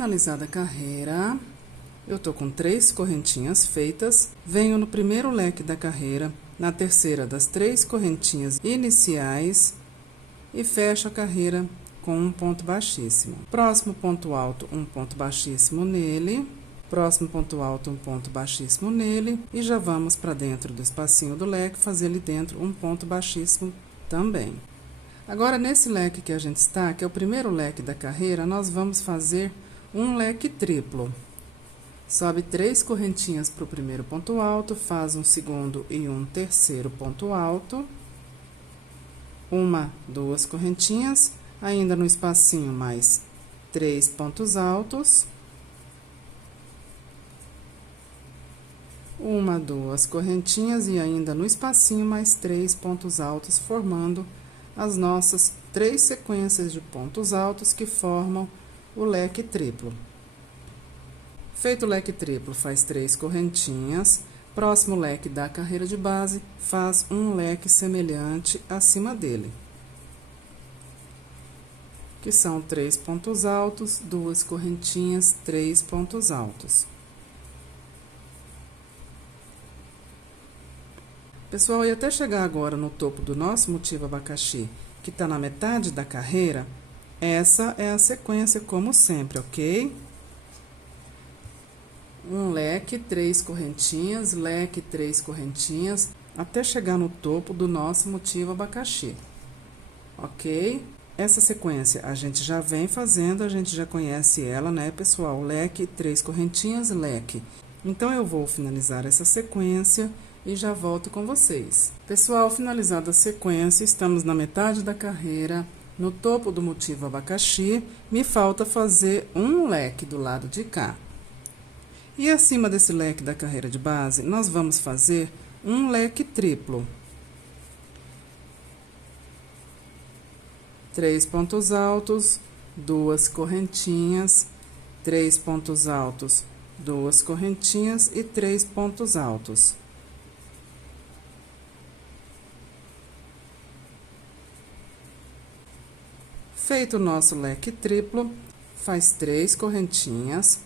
finalizada a carreira, eu tô com 3 correntinhas feitas, venho no primeiro leque da carreira, na terceira das 3 correntinhas iniciais e fecho a carreira com um ponto baixíssimo. Próximo ponto alto, um ponto baixíssimo nele. Próximo ponto alto, um ponto baixíssimo nele. E já vamos para dentro do espacinho do leque, fazer ali dentro um ponto baixíssimo também. Agora, nesse leque que a gente está, que é o primeiro leque da carreira, nós vamos fazer um leque triplo. Sobe 3 correntinhas para o primeiro ponto alto, faz um segundo e um terceiro ponto alto. Uma, 2 correntinhas, ainda no espacinho mais 3 pontos altos. Uma, 2 correntinhas e ainda no espacinho mais 3 pontos altos, formando as nossas 3 sequências de pontos altos que formam o leque triplo. Feito o leque triplo, faz 3 correntinhas. Próximo leque da carreira de base, faz um leque semelhante acima dele, que são 3 pontos altos, 2 correntinhas, 3 pontos altos. Pessoal, e até chegar agora no topo do nosso motivo abacaxi, que tá na metade da carreira, essa é a sequência como sempre, ok? Um leque, 3 correntinhas, leque, 3 correntinhas, até chegar no topo do nosso motivo abacaxi, ok? Essa sequência a gente já vem fazendo, a gente já conhece ela, né, pessoal? Leque, 3 correntinhas, leque. Então, eu vou finalizar essa sequência e já volto com vocês. Pessoal, finalizada a sequência, estamos na metade da carreira, no topo do motivo abacaxi, me falta fazer um leque do lado de cá. E acima desse leque da carreira de base, nós vamos fazer um leque triplo. 3 pontos altos, 2 correntinhas, 3 pontos altos, 2 correntinhas e 3 pontos altos. Feito o nosso leque triplo, faz 3 correntinhas,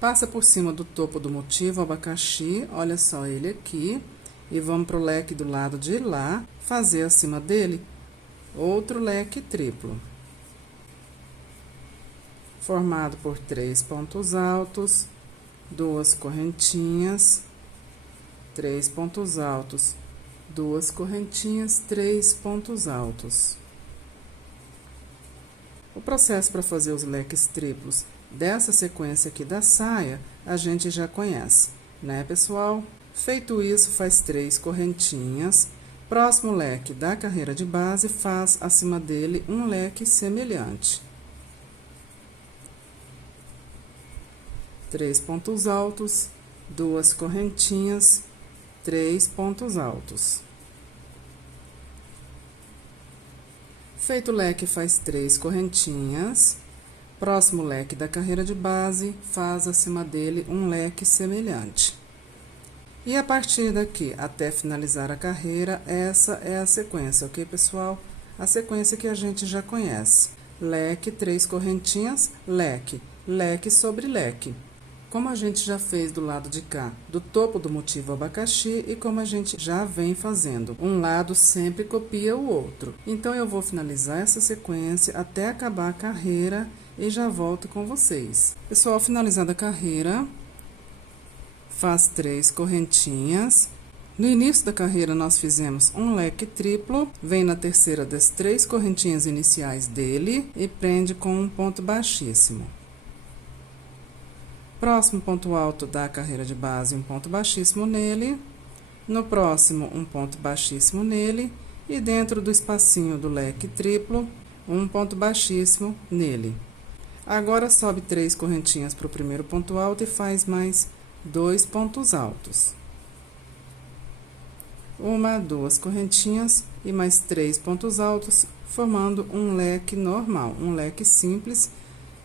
passa por cima do topo do motivo abacaxi, olha só ele aqui, e vamos pro leque do lado de lá, fazer acima dele outro leque triplo, formado por 3 pontos altos, 2 correntinhas, 3 pontos altos, 2 correntinhas, 3 pontos altos. O processo para fazer os leques triplos dessa sequência aqui da saia, a gente já conhece, né, pessoal? Feito isso, faz 3 correntinhas. Próximo leque da carreira de base, faz acima dele um leque semelhante. 3 pontos altos, 2 correntinhas, 3 pontos altos. Feito o leque, faz 3 correntinhas. Próximo leque da carreira de base, faz acima dele um leque semelhante. E a partir daqui, até finalizar a carreira, essa é a sequência, ok, pessoal? A sequência que a gente já conhece. Leque, 3 correntinhas, leque, leque sobre leque. Como a gente já fez do lado de cá, do topo do motivo abacaxi, e como a gente já vem fazendo. Um lado sempre copia o outro. Então, eu vou finalizar essa sequência até acabar a carreira e já volto com vocês. Pessoal, finalizada a carreira, faz 3 correntinhas. No início da carreira, nós fizemos um leque triplo, vem na terceira das 3 correntinhas iniciais dele e prende com um ponto baixíssimo. Próximo ponto alto da carreira de base, um ponto baixíssimo nele. No próximo, um ponto baixíssimo nele. E dentro do espacinho do leque triplo, um ponto baixíssimo nele. Agora, sobe 3 correntinhas para o primeiro ponto alto e faz mais 2 pontos altos. Uma, 2 correntinhas e mais 3 pontos altos, formando um leque normal, um leque simples,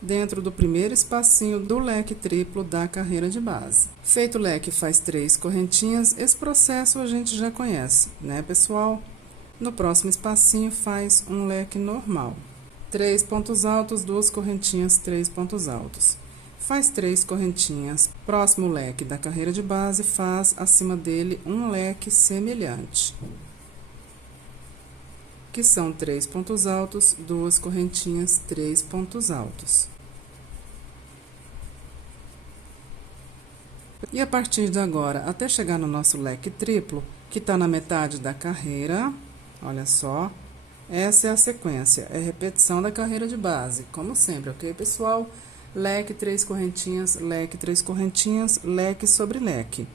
dentro do primeiro espacinho do leque triplo da carreira de base. Feito o leque, faz 3 correntinhas. Esse processo a gente já conhece, né, pessoal? No próximo espacinho, faz um leque normal. 3 pontos altos, 2 correntinhas, 3 pontos altos. faz 3 correntinhas. Próximo leque da carreira de base, faz acima dele um leque semelhante, que são 3 pontos altos, 2 correntinhas, 3 pontos altos. E a partir de agora, até chegar no nosso leque triplo, que tá na metade da carreira, olha só, essa é a sequência, é repetição da carreira de base, como sempre, ok, pessoal? Leque, 3 correntinhas, leque, 3 correntinhas, leque sobre leque.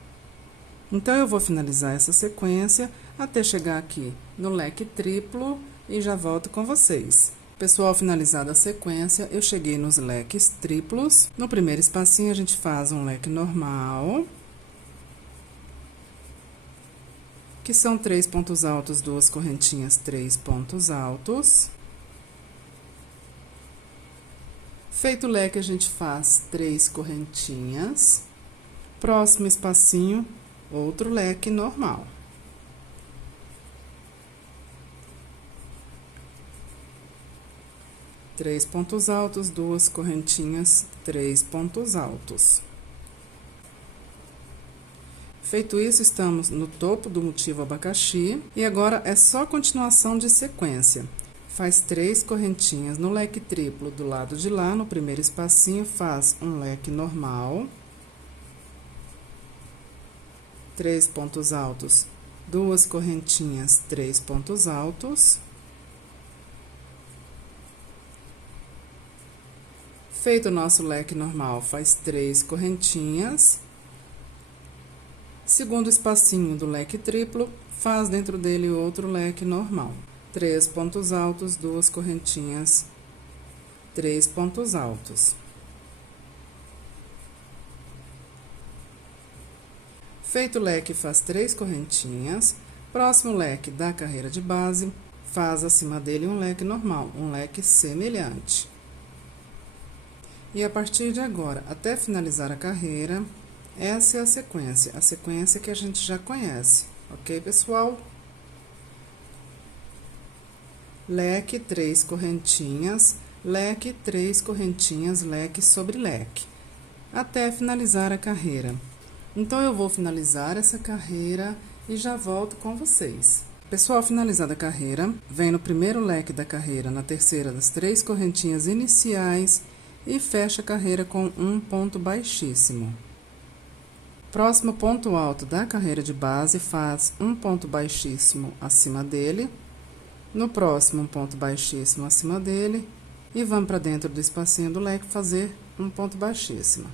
Então, eu vou finalizar essa sequência até chegar aqui no leque triplo e já volto com vocês. Pessoal, finalizada a sequência, eu cheguei nos leques triplos. No primeiro espacinho, a gente faz um leque normal, que são 3 pontos altos, 2 correntinhas, 3 pontos altos. Feito o leque, a gente faz 3 correntinhas. Próximo espacinho, outro leque normal. Três pontos altos, 2 correntinhas, 3 pontos altos. Feito isso, estamos no topo do motivo abacaxi. E agora é só continuação de sequência. Faz 3 correntinhas no leque triplo do lado de lá, no primeiro espacinho, faz um leque normal. 3 pontos altos, 2 correntinhas, 3 pontos altos. Feito o nosso leque normal, faz 3 correntinhas. Segundo espacinho do leque triplo, faz dentro dele outro leque normal. 3 pontos altos, 2 correntinhas, 3 pontos altos. Feito o leque, faz 3 correntinhas. Próximo leque da carreira de base, faz acima dele um leque normal, um leque semelhante. E a partir de agora, até finalizar a carreira, essa é a sequência que a gente já conhece, ok, pessoal? Leque, 3 correntinhas, leque, 3 correntinhas, leque sobre leque, até finalizar a carreira. Então, eu vou finalizar essa carreira e já volto com vocês. Pessoal, finalizada a carreira, vem no primeiro leque da carreira, na terceira das 3 correntinhas iniciais, e fecha a carreira com um ponto baixíssimo. Próximo ponto alto da carreira de base, faz um ponto baixíssimo acima dele. No próximo, um ponto baixíssimo acima dele. E vamos para dentro do espacinho do leque fazer um ponto baixíssimo.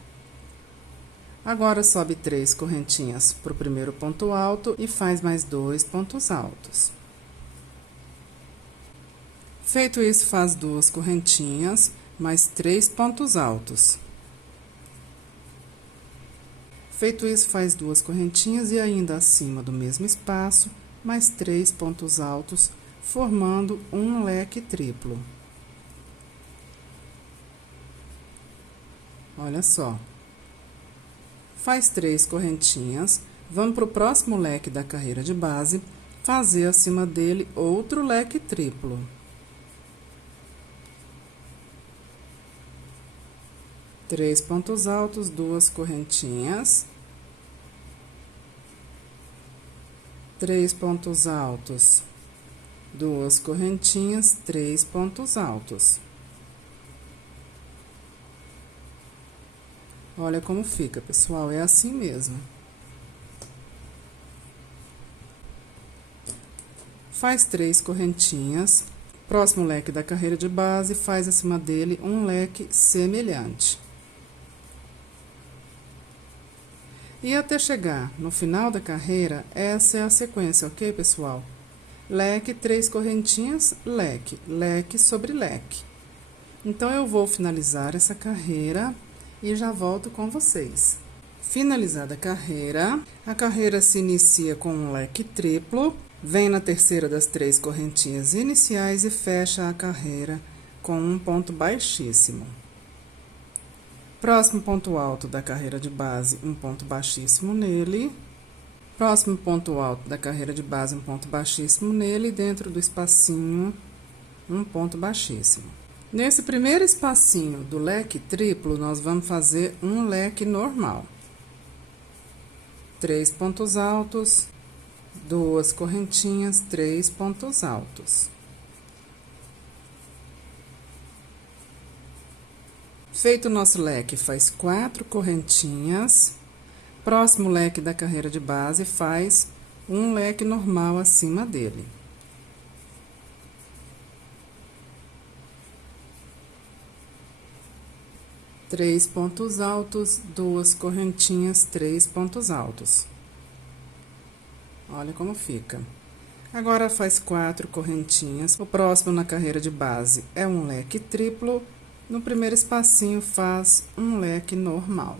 Agora, sobe 3 correntinhas para o primeiro ponto alto e faz mais 2 pontos altos. Feito isso, faz 2 correntinhas, mais 3 pontos altos. Feito isso, faz 2 correntinhas e ainda acima do mesmo espaço, mais 3 pontos altos, formando um leque triplo. Olha só. Faz 3 correntinhas, vamos para o próximo leque da carreira de base, fazer acima dele outro leque triplo. Três pontos altos, 2 correntinhas. 3 pontos altos, 2 correntinhas, 3 pontos altos. Olha como fica, pessoal, é assim mesmo. Faz 3 correntinhas. Próximo leque da carreira de base, faz acima dele um leque semelhante. E até chegar no final da carreira, essa é a sequência, ok, pessoal? Leque, 3 correntinhas, leque, leque sobre leque. Então, eu vou finalizar essa carreira e já volto com vocês. Finalizada a carreira se inicia com um leque triplo, vem na terceira das 3 correntinhas iniciais e fecha a carreira com um ponto baixíssimo. Próximo ponto alto da carreira de base, um ponto baixíssimo nele. Próximo ponto alto da carreira de base, um ponto baixíssimo nele. Dentro do espacinho, um ponto baixíssimo. Nesse primeiro espacinho do leque triplo, nós vamos fazer um leque normal. 3 pontos altos, 2 correntinhas, 3 pontos altos. Feito o nosso leque, faz 4 correntinhas. Próximo leque da carreira de base, faz um leque normal acima dele. Três pontos altos, 2 correntinhas, 3 pontos altos. Olha como fica. Agora, faz 4 correntinhas. O próximo na carreira de base é um leque triplo. No primeiro espacinho, faz um leque normal.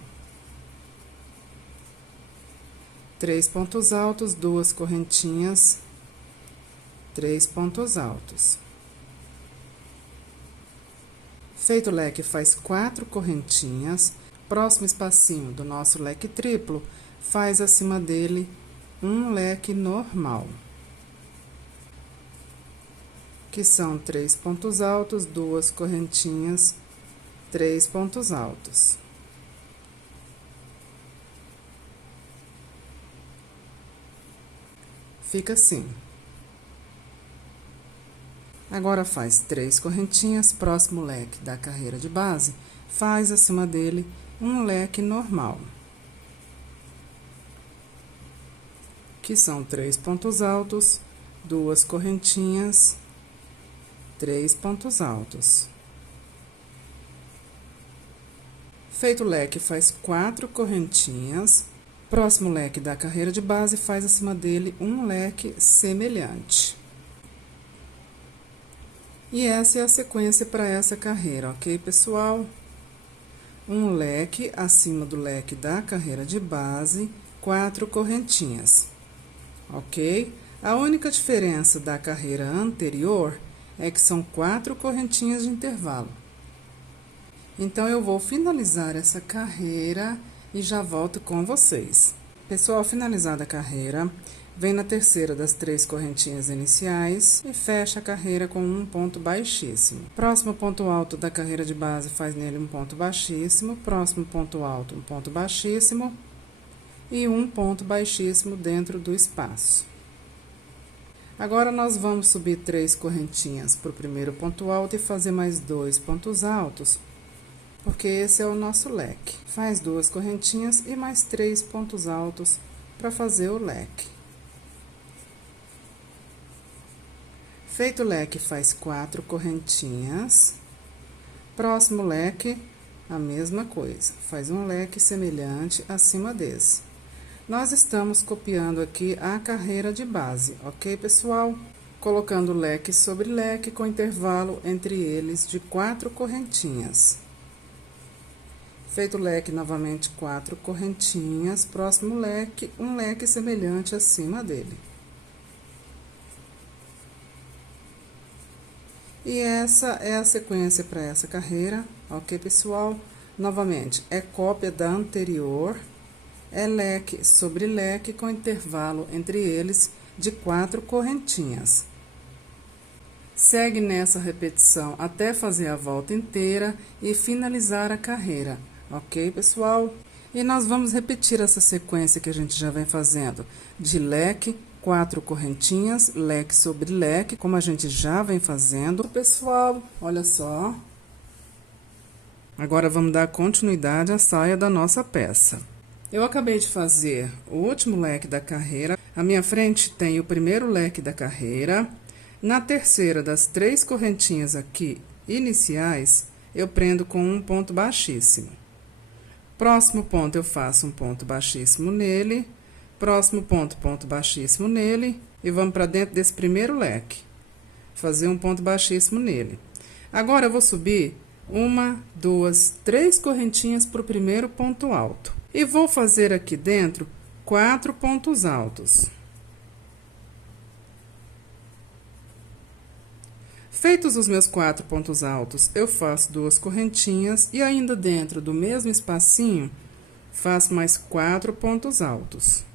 3 pontos altos, 2 correntinhas, 3 pontos altos. Feito o leque, faz 4 correntinhas. Próximo espacinho do nosso leque triplo, faz acima dele um leque normal, que são 3 pontos altos, 2 correntinhas, 3 pontos altos. Fica assim. Agora, faz 3 correntinhas, próximo leque da carreira de base, faz acima dele um leque normal, que são 3 pontos altos, 2 correntinhas, 3 pontos altos. Feito o leque, faz 4 correntinhas, próximo leque da carreira de base, faz acima dele um leque semelhante. E essa é a sequência para essa carreira, ok, pessoal? Um leque acima do leque da carreira de base, 4 correntinhas, ok? A única diferença da carreira anterior é que são 4 correntinhas de intervalo. Então, eu vou finalizar essa carreira e já volto com vocês. Pessoal, finalizada a carreira, vem na terceira das 3 correntinhas iniciais e fecha a carreira com um ponto baixíssimo. Próximo ponto alto da carreira de base, faz nele um ponto baixíssimo. Próximo ponto alto, um ponto baixíssimo. E um ponto baixíssimo dentro do espaço. Agora, nós vamos subir 3 correntinhas para o primeiro ponto alto e fazer mais 2 pontos altos, porque esse é o nosso leque. Faz 2 correntinhas e mais 3 pontos altos para fazer o leque. Feito o leque, faz 4 correntinhas. Próximo leque, a mesma coisa. Faz um leque semelhante acima desse. Nós estamos copiando aqui a carreira de base, ok, pessoal? Colocando leque sobre leque com intervalo entre eles de 4 correntinhas. Feito o leque, novamente 4 correntinhas. Próximo leque, um leque semelhante acima dele. E essa é a sequência para essa carreira, ok, pessoal? Novamente, é cópia da anterior, é leque sobre leque com intervalo entre eles de 4 correntinhas. Segue nessa repetição até fazer a volta inteira e finalizar a carreira, ok, pessoal? E nós vamos repetir essa sequência que a gente já vem fazendo, de leque, 4 correntinhas, leque sobre leque, como a gente já vem fazendo. Pessoal, olha só. Agora, vamos dar continuidade à saia da nossa peça. Eu acabei de fazer o último leque da carreira. À minha frente tem o primeiro leque da carreira. Na terceira das 3 correntinhas aqui iniciais, eu prendo com um ponto baixíssimo. Próximo ponto, eu faço um ponto baixíssimo nele. Próximo ponto, ponto baixíssimo nele, e vamos para dentro desse primeiro leque. Fazer um ponto baixíssimo nele. Agora, eu vou subir 1, 2, 3 correntinhas para o primeiro ponto alto. E vou fazer aqui dentro 4 pontos altos. Feitos os meus 4 pontos altos, eu faço 2 correntinhas e ainda dentro do mesmo espacinho, faço mais 4 pontos altos.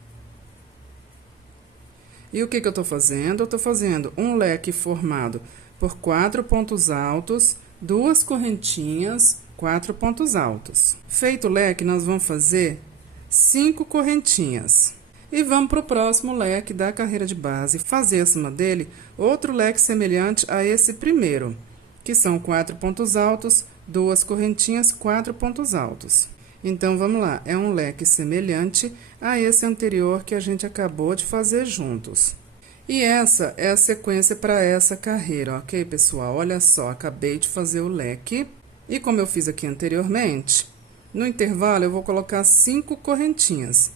E o que eu tô fazendo? Eu tô fazendo um leque formado por 4 pontos altos, duas correntinhas, 4 pontos altos. Feito o leque, nós vamos fazer 5 correntinhas. E vamos para o próximo leque da carreira de base, fazer acima dele outro leque semelhante a esse primeiro, que são 4 pontos altos, 2 correntinhas, 4 pontos altos. Então, vamos lá, é um leque semelhante a esse anterior que a gente acabou de fazer juntos. E essa é a sequência para essa carreira, ok, pessoal? Olha só, acabei de fazer o leque. E como eu fiz aqui anteriormente, no intervalo eu vou colocar 5 correntinhas.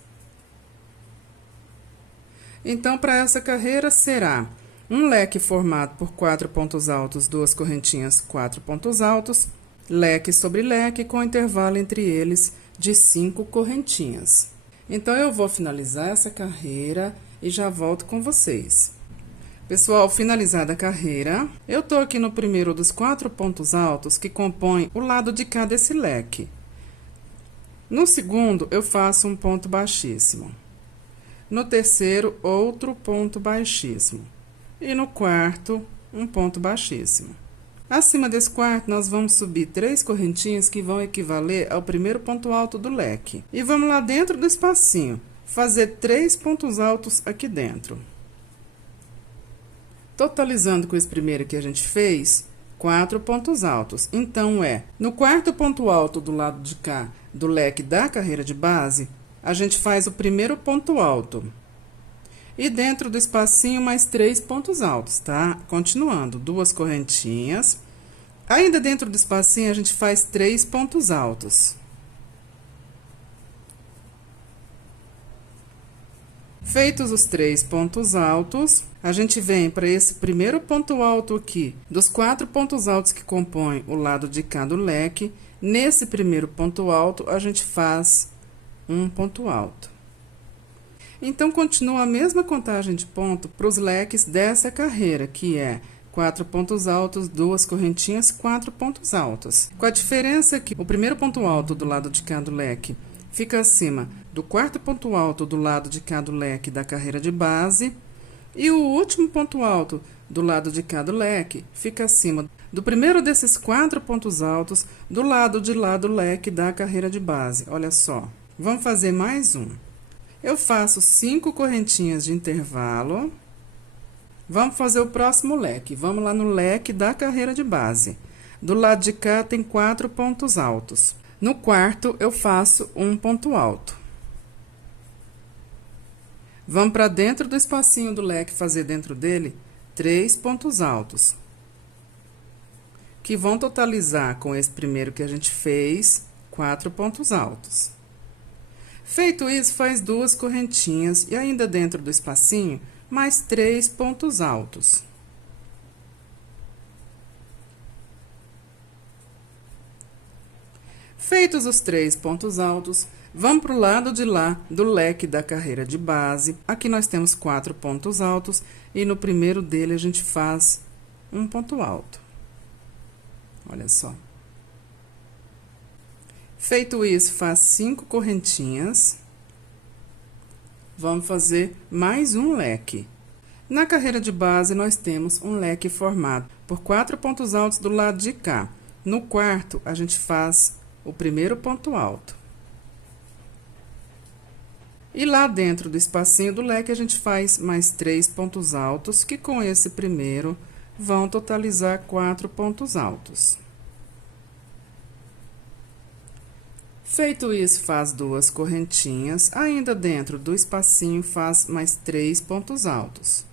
Então, para essa carreira será um leque formado por 4 pontos altos, 2 correntinhas, 4 pontos altos, leque sobre leque com intervalo entre eles de 5 correntinhas. Então, eu vou finalizar essa carreira e já volto com vocês. Pessoal, finalizada a carreira, eu tô aqui no primeiro dos 4 pontos altos que compõem o lado de cá desse leque. No segundo, eu faço um ponto baixíssimo. No terceiro, outro ponto baixíssimo. E no quarto, um ponto baixíssimo. Acima desse quarto, nós vamos subir 3 correntinhas que vão equivaler ao primeiro ponto alto do leque. E vamos lá dentro do espacinho, fazer 3 pontos altos aqui dentro. Totalizando com esse primeiro que a gente fez, 4 pontos altos. Então, no quarto ponto alto do lado de cá do leque da carreira de base, a gente faz o primeiro ponto alto. E dentro do espacinho, mais 3 pontos altos, tá? Continuando, 2 correntinhas. Ainda dentro do espacinho, a gente faz 3 pontos altos. Feitos os 3 pontos altos, a gente vem para esse primeiro ponto alto aqui, dos 4 pontos altos que compõem o lado de cá do leque. Nesse primeiro ponto alto, a gente faz um ponto alto. Então, continua a mesma contagem de ponto para os leques dessa carreira, que é 4 pontos altos, 2 correntinhas, 4 pontos altos. Com a diferença que o primeiro ponto alto do lado de cá do leque fica acima do quarto ponto alto do lado de cá do leque da carreira de base, e o último ponto alto do lado de cá do leque fica acima do primeiro desses 4 pontos altos do lado de lá do leque da carreira de base. Olha só, vamos fazer mais um. Eu faço 5 correntinhas de intervalo. Vamos fazer o próximo leque. Vamos lá no leque da carreira de base. Do lado de cá tem 4 pontos altos. No quarto, eu faço um ponto alto. Vamos para dentro do espacinho do leque, fazer dentro dele 3 pontos altos, que vão totalizar com esse primeiro que a gente fez, 4 pontos altos. Feito isso, faz 2 correntinhas e ainda dentro do espacinho, mais 3 pontos altos. Feitos os 3 pontos altos, vamos para o lado de lá do leque da carreira de base. Aqui nós temos 4 pontos altos e no primeiro dele a gente faz um ponto alto. Olha só. Feito isso, faz 5 correntinhas. Vamos fazer mais um leque. Na carreira de base, nós temos um leque formado por 4 pontos altos do lado de cá. No quarto, a gente faz o primeiro ponto alto. E lá dentro do espacinho do leque, a gente faz mais 3 pontos altos, que com esse primeiro vão totalizar 4 pontos altos. Feito isso, faz 2 correntinhas, ainda dentro do espacinho faz mais 3 pontos altos.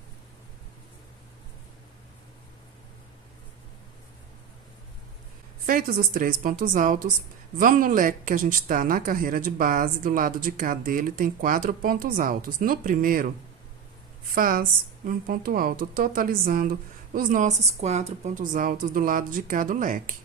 Feitos os 3 pontos altos, vamos no leque que a gente tá na carreira de base, do lado de cá dele tem 4 pontos altos. No primeiro, faz um ponto alto, totalizando os nossos 4 pontos altos do lado de cá do leque.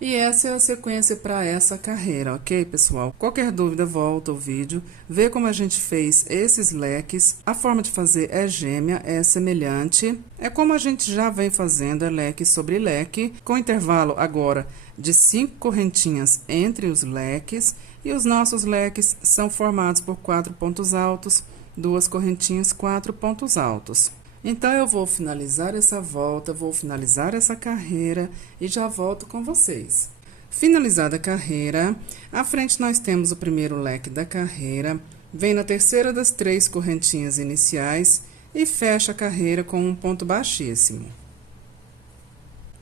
E essa é a sequência para essa carreira, ok, pessoal? Qualquer dúvida, volta o vídeo, vê como a gente fez esses leques. A forma de fazer é gêmea, é semelhante. É como a gente já vem fazendo, é leque sobre leque, com intervalo agora de 5 correntinhas entre os leques. E os nossos leques são formados por 4 pontos altos, 2 correntinhas, 4 pontos altos. Então, eu vou finalizar essa volta, vou finalizar essa carreira e já volto com vocês. Finalizada a carreira, à frente nós temos o primeiro leque da carreira, vem na terceira das 3 correntinhas iniciais e fecha a carreira com um ponto baixíssimo.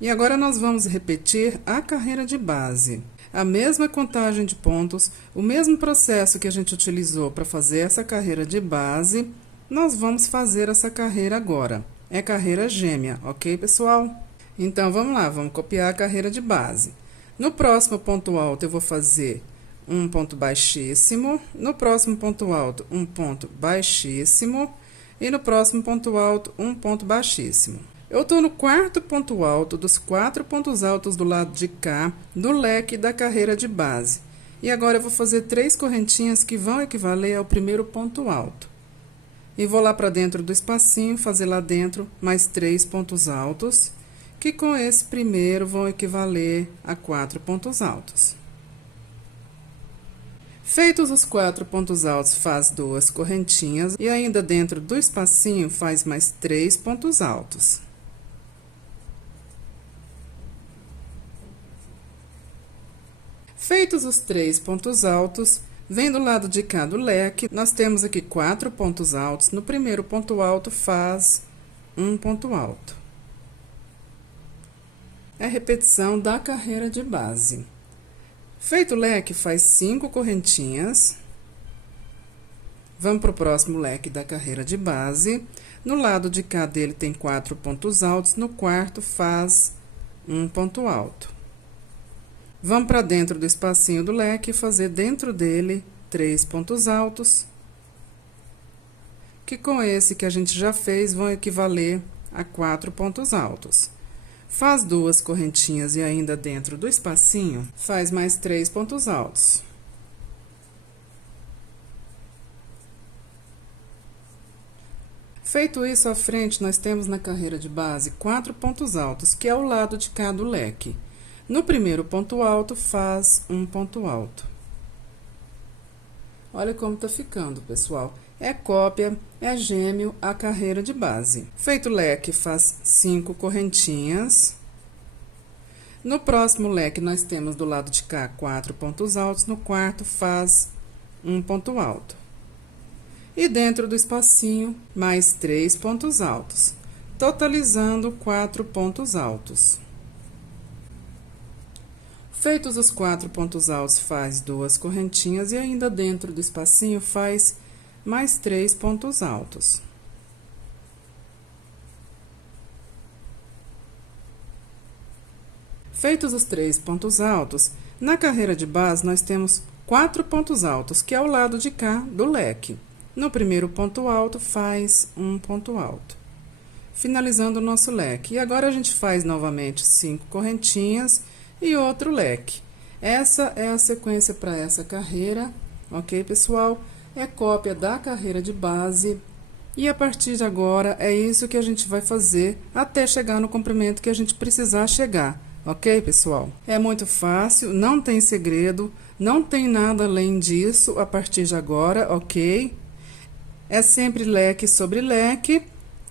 E agora, nós vamos repetir a carreira de base. A mesma contagem de pontos, o mesmo processo que a gente utilizou para fazer essa carreira de base, nós vamos fazer essa carreira agora. É carreira gêmea, ok, pessoal? Então, vamos lá, vamos copiar a carreira de base. No próximo ponto alto, eu vou fazer um ponto baixíssimo. No próximo ponto alto, um ponto baixíssimo. E no próximo ponto alto, um ponto baixíssimo. Eu tô no 4º ponto alto dos 4 pontos altos do lado de cá, do leque da carreira de base. E agora, eu vou fazer 3 correntinhas que vão equivaler ao primeiro ponto alto. E vou lá para dentro do espacinho, fazer lá dentro mais 3 pontos altos, que com esse primeiro vão equivaler a 4 pontos altos. Feitos os 4 pontos altos, faz 2 correntinhas e ainda dentro do espacinho faz mais 3 pontos altos. Feitos os 3 pontos altos, vem do lado de cá do leque, nós temos aqui 4 pontos altos. No primeiro ponto alto, faz um ponto alto. É a repetição da carreira de base. Feito o leque, faz 5 correntinhas. Vamos para o próximo leque da carreira de base. No lado de cá dele tem 4 pontos altos, no quarto faz um ponto alto. Vamos para dentro do espacinho do leque e fazer dentro dele 3 pontos altos, que com esse que a gente já fez vão equivaler a 4 pontos altos. Faz 2 correntinhas e ainda dentro do espacinho faz mais 3 pontos altos. Feito isso, à frente nós temos na carreira de base 4 pontos altos, que é o lado de cá do leque. No primeiro ponto alto, faz um ponto alto. Olha como tá ficando, pessoal. É cópia, é gêmeo a carreira de base. Feito o leque, faz 5 correntinhas. No próximo leque, nós temos do lado de cá 4 pontos altos. No quarto, faz um ponto alto. E dentro do espacinho, mais 3 pontos altos, totalizando 4 pontos altos. Feitos os 4 pontos altos, faz 2 correntinhas e ainda dentro do espacinho faz mais 3 pontos altos. Feitos os 3 pontos altos, na carreira de base nós temos 4 pontos altos, que é o lado de cá do leque. No primeiro ponto alto, faz um ponto alto, finalizando o nosso leque. E agora, a gente faz novamente 5 correntinhas e outro leque. Essa é a sequência para essa carreira, ok, pessoal? É cópia da carreira de base. E a partir de agora, é isso que a gente vai fazer até chegar no comprimento que a gente precisar chegar, ok, pessoal? É muito fácil, não tem segredo, não tem nada além disso a partir de agora, ok? É sempre leque sobre leque,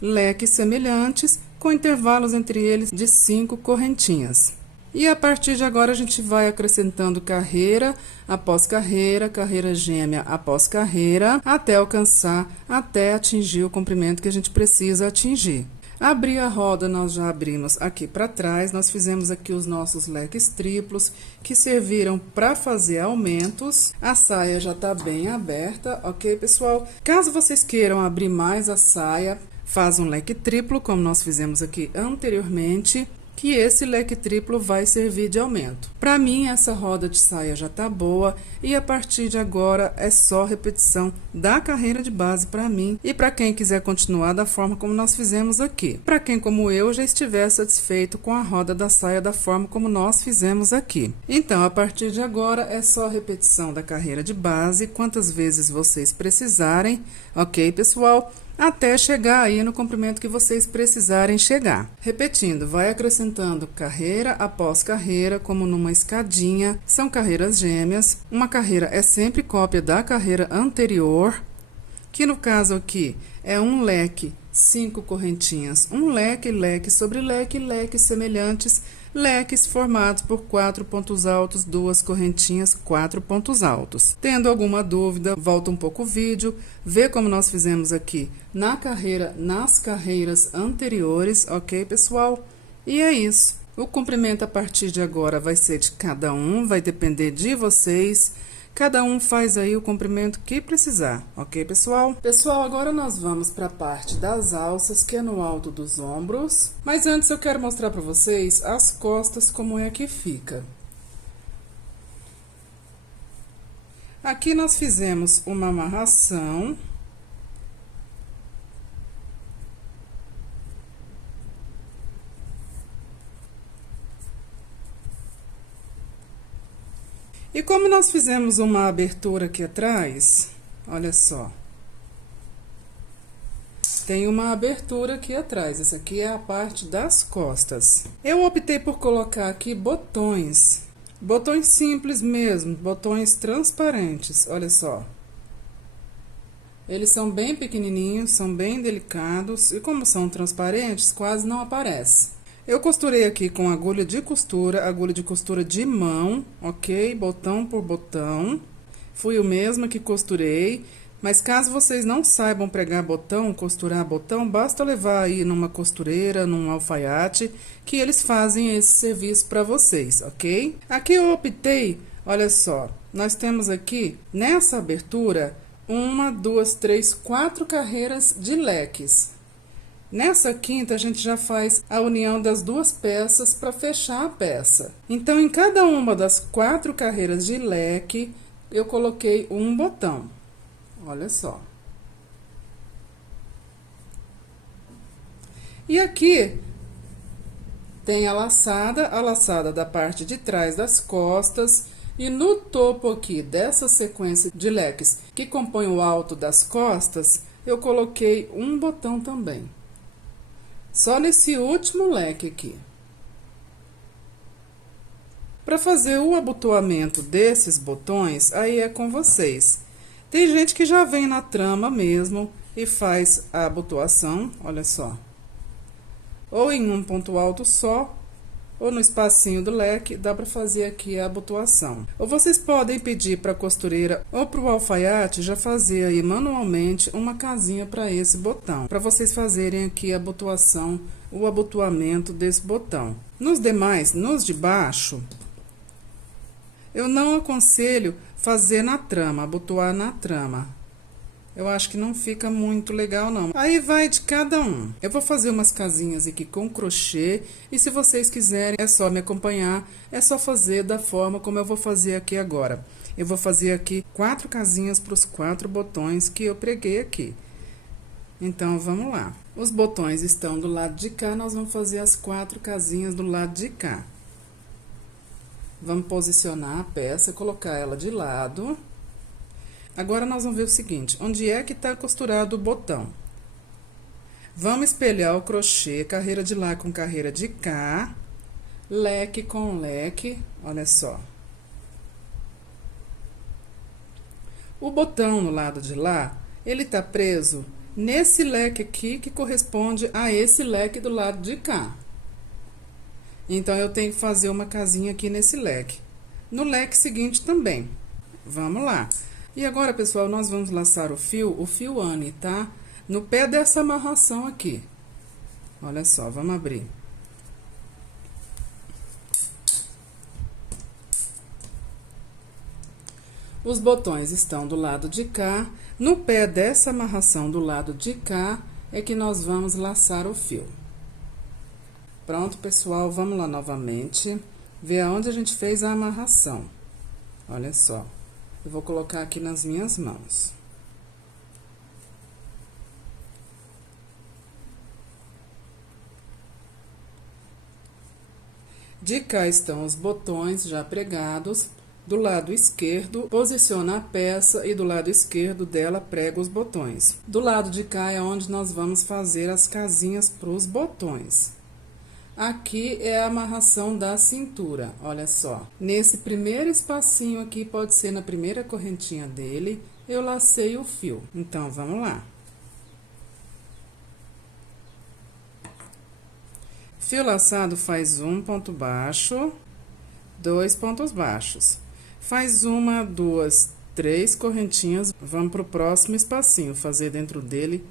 leques semelhantes, com intervalos entre eles de 5 correntinhas. E a partir de agora, a gente vai acrescentando carreira após carreira, carreira gêmea após carreira, até alcançar, até atingir o comprimento que a gente precisa atingir. Abrir a roda, nós já abrimos aqui para trás, nós fizemos aqui os nossos leques triplos, que serviram para fazer aumentos. A saia já tá bem aberta, ok, pessoal? Caso vocês queiram abrir mais a saia, faz um leque triplo, como nós fizemos aqui anteriormente, que esse leque triplo vai servir de aumento. Para mim, essa roda de saia já tá boa e a partir de agora é só repetição da carreira de base para mim e para quem quiser continuar da forma como nós fizemos aqui. Para quem, como eu, já estiver satisfeito com a roda da saia da forma como nós fizemos aqui. Então, a partir de agora é só repetição da carreira de base, quantas vezes vocês precisarem, ok, pessoal? Até chegar aí no comprimento que vocês precisarem chegar. Repetindo, vai acrescentando carreira após carreira, como numa escadinha. São carreiras gêmeas. Uma carreira é sempre cópia da carreira anterior, que no caso aqui é um leque 5 correntinhas, um leque, leque sobre leque, leques semelhantes, leques formados por 4 pontos altos, 2 correntinhas, 4 pontos altos. Tendo alguma dúvida, volta um pouco o vídeo, vê como nós fizemos aqui nas carreiras anteriores, ok, pessoal? E é isso. O comprimento a partir de agora vai ser de cada um, vai depender de vocês. Cada um faz aí o comprimento que precisar, ok, pessoal? Pessoal, agora nós vamos para a parte das alças, que é no alto dos ombros. Mas antes eu quero mostrar para vocês as costas, como é que fica. Aqui nós fizemos uma amarração. E como nós fizemos uma abertura aqui atrás, olha só. Tem uma abertura aqui atrás, essa aqui é a parte das costas. Eu optei por colocar aqui botões. Botões simples mesmo, botões transparentes, olha só. Eles são bem pequenininhos, são bem delicados e como são transparentes, quase não aparece. Eu costurei aqui com agulha de costura de mão, ok? Botão por botão. Fui eu mesma que costurei, mas caso vocês não saibam pregar botão, costurar botão, basta levar aí numa costureira, num alfaiate, que eles fazem esse serviço para vocês, ok? Aqui eu optei, olha só, nós temos aqui, nessa abertura, 1, 2, 3, 4 carreiras de leques. Nessa quinta, a gente já faz a união das duas peças para fechar a peça. Então, em cada uma das 4 carreiras de leque, eu coloquei um botão. Olha só. E aqui, tem a laçada da parte de trás das costas. E no topo aqui dessa sequência de leques que compõe o alto das costas, eu coloquei um botão também. Só nesse último leque aqui. Para fazer o abotoamento desses botões, aí é com vocês. Tem gente que já vem na trama mesmo e faz a abotoação, olha só. Ou em um ponto alto só, ou no espacinho do leque, dá para fazer aqui a abotoação. Ou vocês podem pedir para a costureira ou para o alfaiate já fazer aí manualmente uma casinha para esse botão, para vocês fazerem aqui a abotoação, o abotoamento desse botão. Nos demais, nos de baixo, eu não aconselho fazer na trama, abotoar na trama. Eu acho que não fica muito legal, não. Aí vai de cada um. Eu vou fazer umas casinhas aqui com crochê. E se vocês quiserem, é só me acompanhar. É só fazer da forma como eu vou fazer aqui agora. Eu vou fazer aqui 4 casinhas para os 4 botões que eu preguei aqui. Então, vamos lá. Os botões estão do lado de cá, nós vamos fazer as 4 casinhas do lado de cá. Vamos posicionar a peça, colocar ela de lado. Agora, nós vamos ver o seguinte, onde é que tá costurado o botão? Vamos espelhar o crochê, carreira de lá com carreira de cá, leque com leque, olha só. O botão no lado de lá, ele tá preso nesse leque aqui, que corresponde a esse leque do lado de cá. Então, eu tenho que fazer uma casinha aqui nesse leque. No leque seguinte também. Vamos lá. E agora, pessoal, nós vamos laçar o fio Anne, tá? No pé dessa amarração aqui. Olha só, vamos abrir. Os botões estão do lado de cá. No pé dessa amarração do lado de cá, é que nós vamos laçar o fio. Pronto, pessoal, vamos lá novamente. Ver aonde a gente fez a amarração. Olha só. Eu vou colocar aqui nas minhas mãos. De cá estão os botões já pregados. Do lado esquerdo, posiciona a peça e do lado esquerdo dela prega os botões. Do lado de cá é onde nós vamos fazer as casinhas para os botões. Aqui é a amarração da cintura, olha só. Nesse primeiro espacinho aqui, pode ser na primeira correntinha dele, eu lacei o fio. Então, vamos lá. Fio laçado faz um ponto baixo, 2 pontos baixos. Faz uma, duas, 3 correntinhas, vamos pro próximo espacinho, fazer dentro dele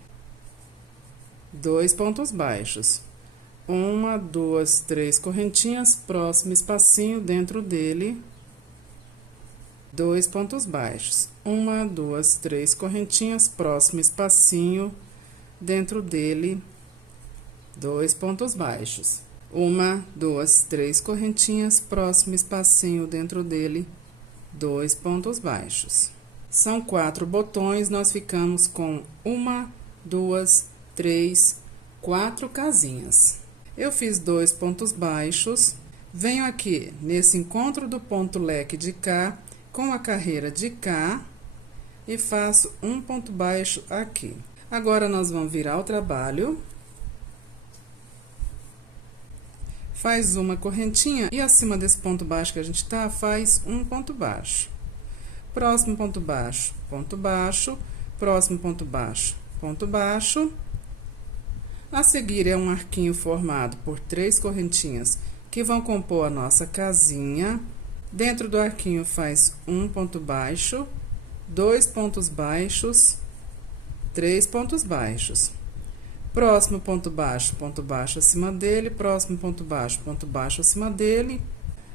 2 pontos baixos. Uma, duas, 3 correntinhas, próximo espacinho, dentro dele 2 pontos baixos. Uma, duas, 3 correntinhas, próximo espacinho, dentro dele 2 pontos baixos. Uma, duas, 3 correntinhas, próximo espacinho, dentro dele 2 pontos baixos. São 4 botões, nós ficamos com uma, duas, 3, 4 casinhas. Eu fiz 2 pontos baixos, venho aqui nesse encontro do ponto leque de cá, com a carreira de cá, e faço um ponto baixo aqui. Agora, nós vamos virar o trabalho. Faz uma correntinha e acima desse ponto baixo que a gente tá, faz um ponto baixo. Próximo ponto baixo, próximo ponto baixo, ponto baixo. A seguir, é um arquinho formado por 3 correntinhas que vão compor a nossa casinha. Dentro do arquinho, faz um ponto baixo, 2 pontos baixos, 3 pontos baixos. Próximo ponto baixo acima dele, próximo ponto baixo acima dele.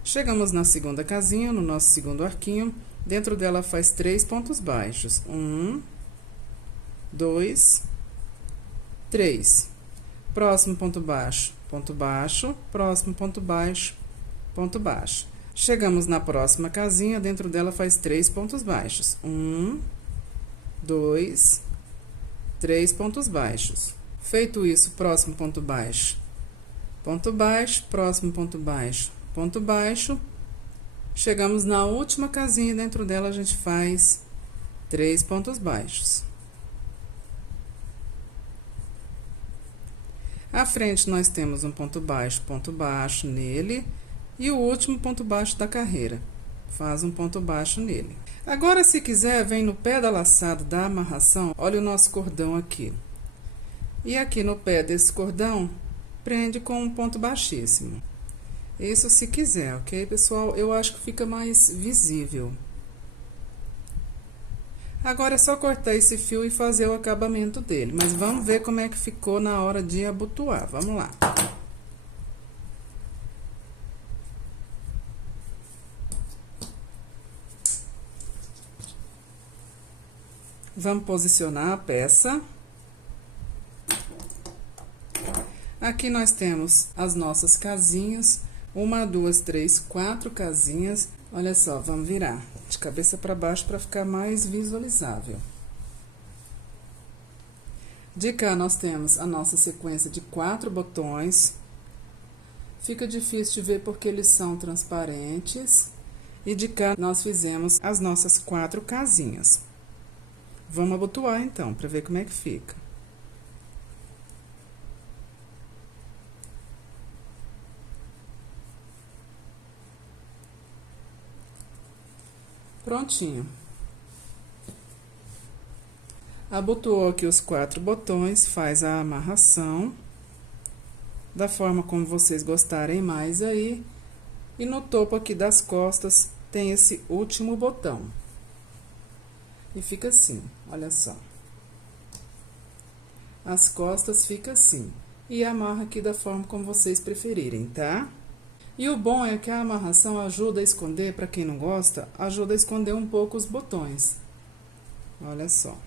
Chegamos na segunda casinha, no nosso segundo arquinho. Dentro dela, faz 3 pontos baixos. 1, 2, 3. Próximo ponto baixo, próximo ponto baixo, ponto baixo. Chegamos na próxima casinha, dentro dela faz 3 pontos baixos. 1, 2, 3 pontos baixos. Feito isso, próximo ponto baixo, próximo ponto baixo, ponto baixo. Chegamos na última casinha, dentro dela a gente faz 3 pontos baixos. À frente, nós temos um ponto baixo nele, e o último ponto baixo da carreira. Faz um ponto baixo nele. Agora, se quiser, vem no pé da laçada da amarração, olha o nosso cordão aqui. E aqui no pé desse cordão, prende com um ponto baixíssimo. Isso se quiser, ok, pessoal? Eu acho que fica mais visível. Agora, é só cortar esse fio e fazer o acabamento dele. Mas vamos ver como é que ficou na hora de abotoar. Vamos lá. Vamos posicionar a peça. Aqui nós temos as nossas casinhas. 1, 2, 3, 4 casinhas. Olha só, vamos virar de cabeça para baixo para ficar mais visualizável. De cá, nós temos a nossa sequência de 4 botões. Fica difícil de ver porque eles são transparentes. E de cá, nós fizemos as nossas 4 casinhas. Vamos abotoar, então, para ver como é que fica. Prontinho. Abotoou aqui os 4 botões, faz a amarração da forma como vocês gostarem mais aí. E no topo aqui das costas tem esse último botão. E fica assim, olha só. As costas ficam assim. E amarra aqui da forma como vocês preferirem, tá? E o bom é que a amarração ajuda a esconder, para quem não gosta, ajuda a esconder um pouco os botões. Olha só.